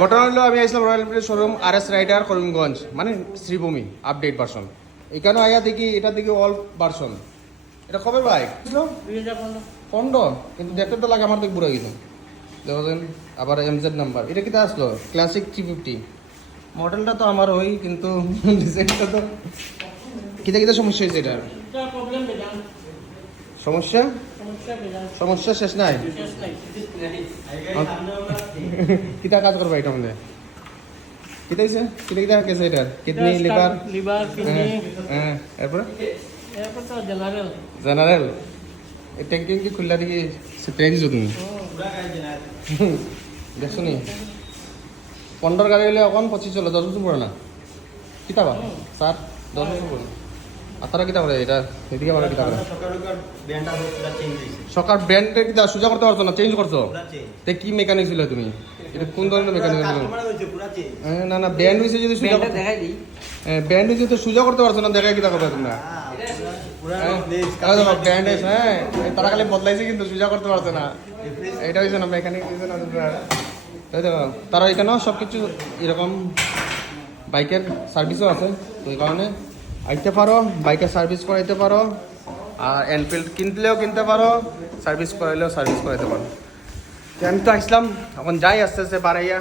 ঘটনা হলো আমি আসলাম Royal Enfield showroom RS rider Karimganj মানে শ্রীভূমি আপডেট ভার্সন। এখানে আয়া দেখি এটা দেখি অল ভার্সন। এটা কবে বাইক? 2015 কিন্তু দেখতে তো লাগে আমার তো বুড়ো গেছে। দেখেন আবার MZ নাম্বার। এটা কিটা আসলো ক্লাসিক 350 মডেলটা তো আমার ওই কিন্তু ডিজাইনটা তো কিটা কিটা সমস্যা হয়েছে এটার? সমস্যা সমস্যা শেষ নাই। কিটা কাজ করবে এটা মধ্যে? কিটা হইছে? কিটা কিটা কেসে এটা? কিডনি লিভার কিডনি হ্যাঁ এরপর তো জেনারেল এই ট্যাঙ্কি কি খুললা দিকে স্প্রে দিছো তুমি? দেখছো নি 15 গাড়ি হলে এখন 25 চলে 10 বছর পড়ে না কিতা বা স্যার 10 বছর পড়ে আপনারা কিতা করে এটা এদিকে আমরা কিতা করে সকার ব্যান্ডটা কিতা সোজা করতে পারছো না চেঞ্জ করছো তে কি মেকানিক ছিল তুমি এটা কোন ধরনের মেকানিক ছিল? না না ব্যান্ড হইছে যদি সোজা দেখাই দিই ব্যান্ড হইছে তো সোজা করতে পারছো না দেখাই কিতা করবে তোমরা ব্যান্ড হ্যাঁ তারা খালি বদলাইছে কিন্তু সোজা করতে পারছো না এটা হইছে না মেকানিক হইছে না তাই দেখো তারা এখানেও সব কিছু এরকম বাইকের সার্ভিসও আছে তো এই কারণে আইতে পারো বাইকের সার্ভিস করাইতে পারো আর এনফিল্ড কিনলেও কিনতে পারো সার্ভিস করাইলেও সার্ভিস করাইতে পারো আমি তো আসলাম এখন যাই আস্তে আস্তে বাড়াইয়া